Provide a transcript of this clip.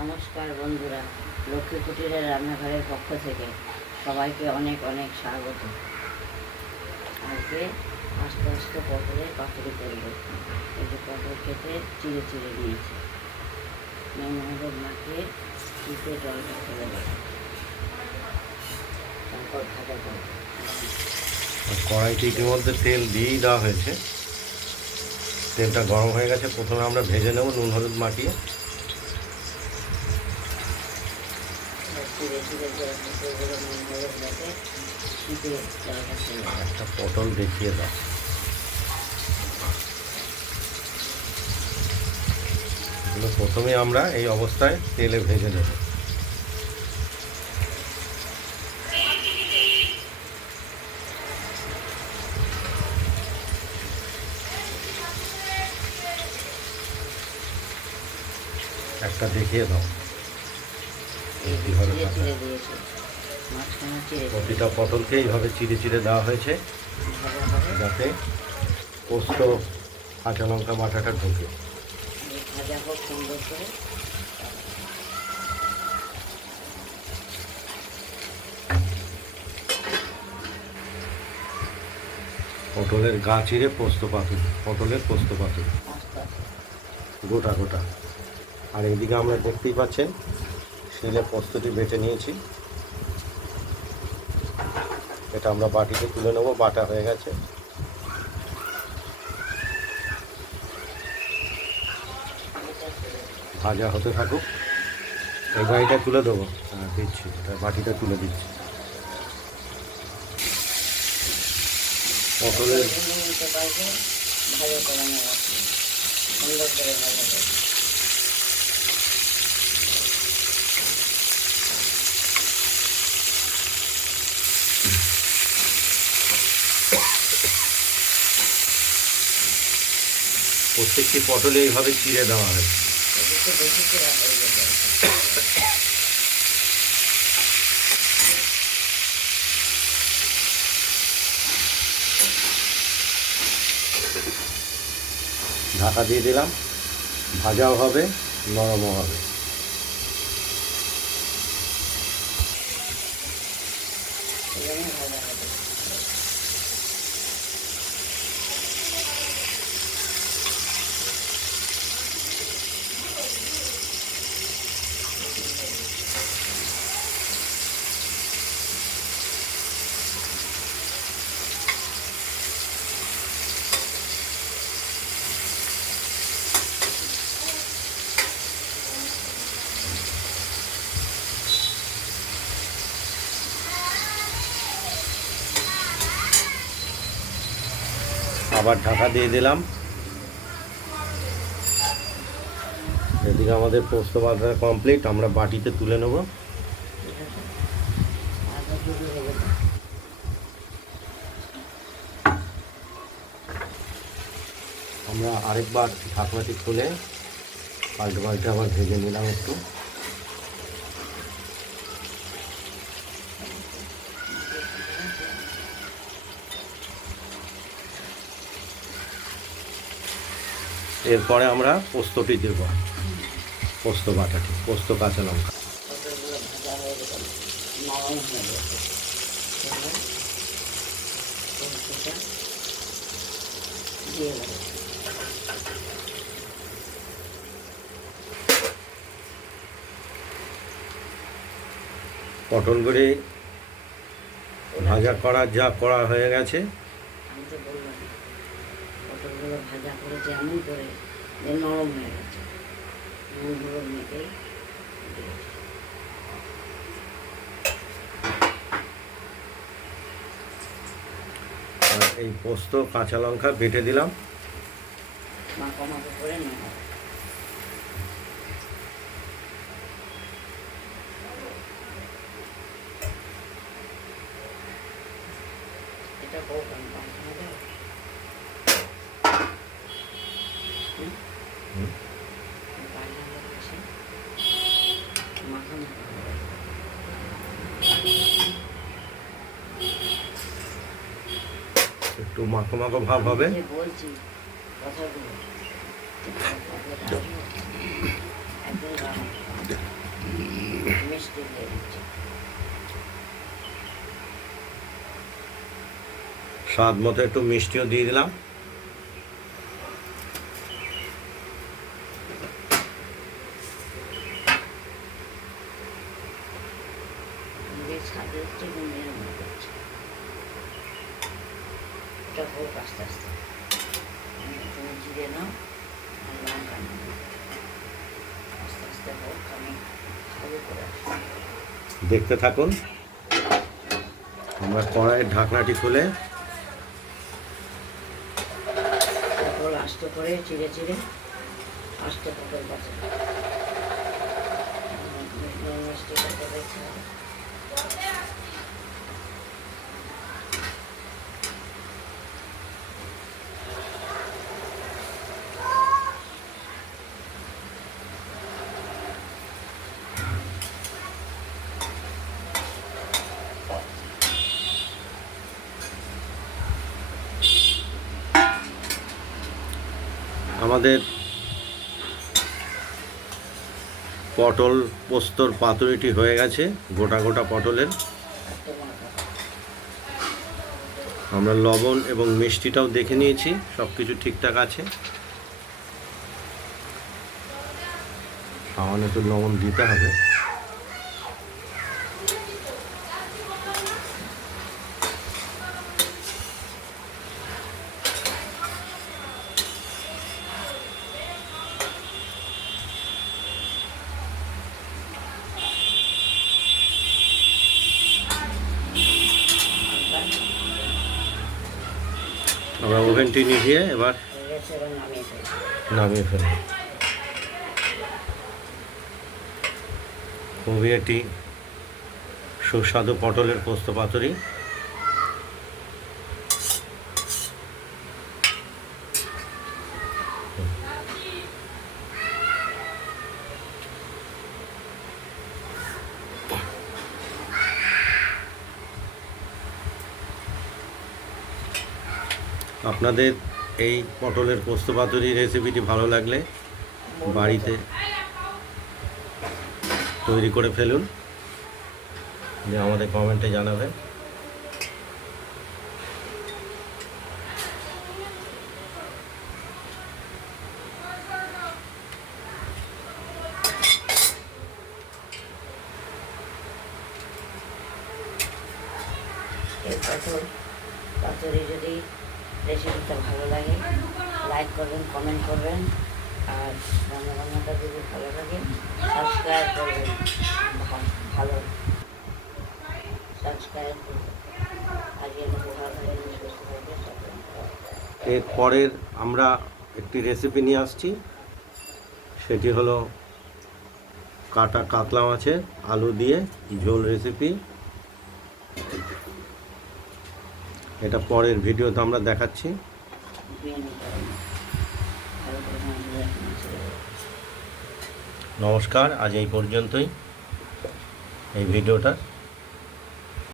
নমস্কার বন্ধুরা, লক্ষ্মী কুটিরের রান্নাঘরের পক্ষ থেকে সবাইকে অনেক অনেক স্বাগত। আজকে আস্তে আস্তে পটলের পাতুরি করব। এই যে পটল খেতে চিড়ে চিড়ে দিয়েছি, নুন হলুদ মাখিয়ে চিপে জলটা ফেলে দেবো, তারপর ভাজা করবো। কড়াইতে ইতিমধ্যে তেল দিয়েই দেওয়া হয়েছে। তেলটা গরম হয়ে গেছে। প্রথমে আমরা ভেজে নেব নুন হলুদ মাখিয়ে। একটা পটল দেখিয়ে দাও। এগুলো প্রথমে আমরা এই অবস্থায় তেলে ভেজে নেব। একটা দেখিয়ে দাও এইভাবে। প্রতিটা পটলকে এইভাবে চিড়ে চিড়ে দেওয়া হয়েছে যাতে পোস্ত কাঁচা লঙ্কা বাটাটা ঢোকে। পটলের গা চিড়ে পোস্ত পাতুরি, পটলের পোস্ত পাতুরি গোটা গোটা। আর এইদিকে আমরা দেখতেই পাচ্ছেন শিলে পোস্তটি বেটে নিয়েছি। এটা আমরা বাটিতে তুলে নেব, বাটা হয়ে গেছে। ভাজা হতে থাকুক। এই বাটিটা তুলে দেবো, দিচ্ছি, এটা বাটিটা তুলে দিচ্ছি। পটলের প্রত্যেকটি পটলে এইভাবে চিড়ে দেওয়া হয়। ঢাকা দিয়ে দিলাম, ভাজাও হবে, নরমও হবে। আবার ঢাকা দিয়ে দিলাম। এদিকে আমাদের পোস্ত বাটা কমপ্লিট, আমরা বাটিতে তুলে নেব। আমরা আরেকবার ঢাকনাটি খুলে পাল্টে পাল্টে আবার ভেজে নিলাম একটু। এরপরে আমরা পোস্তটি দেব, পোস্ত বাটাটি, পোস্ত কাঁচা লঙ্কা। পটলগুলি ভাজা করার যা করা হয়ে গেছে। পটলগুলো ভাজা করেছে এমন করে যে নরম হয়ে গেছে, নুনগুলো মেখে আর এই পোস্ত কাঁচা লঙ্কা বেটে দিলাম। মাখো মাখো করে নেওয়া। এটা কৌটান একটু মাখো মাখো ভাব হবে। বলছি কথাগুলো একদম স্বাদ মতো একটু মিষ্টিও দিয়ে দিলাম। ছাদের চিকেনের মনে করছে এটা হোক আস্তে আস্তে। তুমি জিরে নাও আর লঙ্কা নাও, আস্তে আস্তে হোক, আমি খাবো করে দেখতে থাকুন। আমরা কড়াইয়ের ঢাকনাটি খুলে পটল আস্ত করে চিড়ে চিড়ে আস্ত পটল বাঁচে মিষ্টি পটল রেখে আমাদের পটল পোস্তর পাতুরিটি হয়ে গেছে, গোটা গোটা পটলের। আমরা লবণ এবং মিষ্টিটাও দেখে নিয়েছি, সব কিছু ঠিকঠাক আছে। সামান্য একটু লবণ দিতে হবে। আমরা ওভেনটি নিভিয়ে এবার নামিয়ে ফেলব। খুবই একটি সুস্বাদু পটলের পোস্ত পাতুরি। আপনাদের এই পটলের পোস্ত পাতুরি রেসিপিটি ভালো লাগলে বাড়িতে তৈরি করে ফেলুন, যে আমাদের কমেন্টে জানাবেন। এই পটল পাতুরি যদি রেসিপিটা ভালো লাগে লাইক করবেন, কমেন্ট করবেন, আর রান্নাবান্নাটা যদি ভালো লাগে সাবস্ক্রাইব করবেন। ভালো সাবস্ক্রাইব করবেন। আজকে ভালো থাকবেন, সুস্থ থাকবেন। এরপরের আমরা একটি রেসিপি নিয়ে আসছি, সেটি হলো কাটা কাতলা মাছের আলু দিয়ে ঝোল রেসিপি। এটা পরের ভিডিওতে আমরা দেখাচ্ছি। নমস্কার, আজ এই পর্যন্তই এই ভিডিওটা।